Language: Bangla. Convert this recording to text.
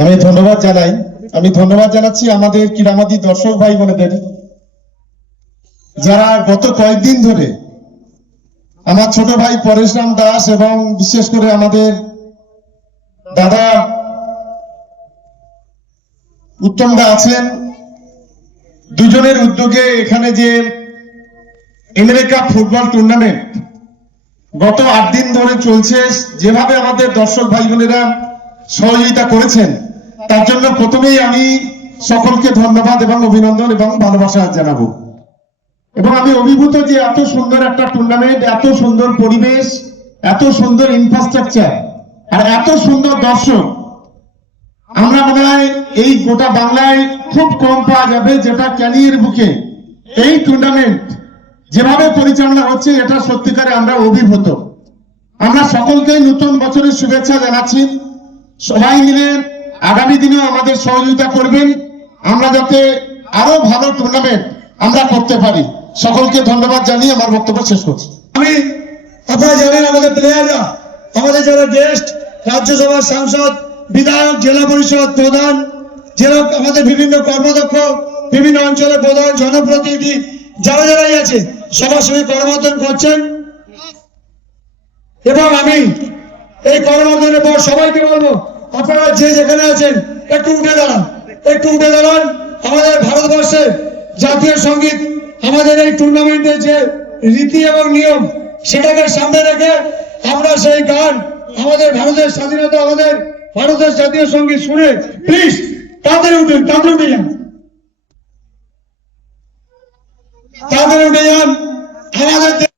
আমি ধন্যবাদ জানাচ্ছি আমাদের ক্রীড়ামোদী দর্শক ভাই বোনেদের, যারা গত কয়েকদিন ধরে আমার ছোট ভাই পরেশরাম দাস এবং বিশেষ করে আমাদের দাদা উত্তম দা আছেন, দুজনের উদ্যোগে এখানে যে এমএলএ কাপ ফুটবল টুর্নামেন্ট গত 8 দিন ধরে চলছে, যেভাবে আমাদের দর্শক ভাই বোনেরা সহযোগিতা করেছেন তার জন্য প্রথমেই আমি সকলকে ধন্যবাদ এবং অভিনন্দন এবং ভালোবাসা জানাবো। এবং আমি অভিভূত যে এত সুন্দর একটা টুর্নামেন্ট, এত সুন্দর পরিবেশ, এত সুন্দর ইনফ্রাস্ট্রাকচার আর এত সুন্দর দর্শক আমরা মনে হয় এই গোটা বাংলায় খুব কম পাওয়া যাবে, যেটা ক্যানিংয়ের বুকে এই টুর্নামেন্ট যেভাবে পরিচালনা হচ্ছে এটা সত্যিকারে আমরা অভিভূত। আমরা সকলকে নতুন বছরের শুভেচ্ছা জানাচ্ছি। সবাই মিলে আগামী দিনেও আমাদের সহযোগিতা করবেন, আমরা যাতে আরো ভালো টুর্নামেন্ট আমরা করতে পারি। সকলকে ধন্যবাদ জানিয়ে আমার বক্তব্য শেষ করছি। আপনারা জানেন আমাদের প্লেয়াররা, আমাদের যারা গেস্ট, রাজ্যসভার সাংসদ, বিধায়ক, জেলা পরিষদ প্রধান, জেলা আমাদের বিভিন্ন কর্মদক্ষ, বিভিন্ন অঞ্চলের প্রধান, জনপ্রতিনিধি যারা যারাই আছে সবার সঙ্গে করমর্দন করছেন। এবং আমি এই করমর্দনের পর সবাইকে বলবো, আপনারা যে যেখানে আছেন একটু উঠে দাঁড়ান। আমাদের ভারতবর্ষের জাতীয় সঙ্গীত, আমাদের এই টুর্নামেন্টের যে রীতি এবং নিয়ম, সেটাকে সামনে রেখে আমরা সেই গান, আমাদের ভারতের স্বাধীনতা, আমাদের ভারতের জাতীয় সঙ্গীত শুনে প্লিজ তাড়াতাড়ি উঠে যান আমাদের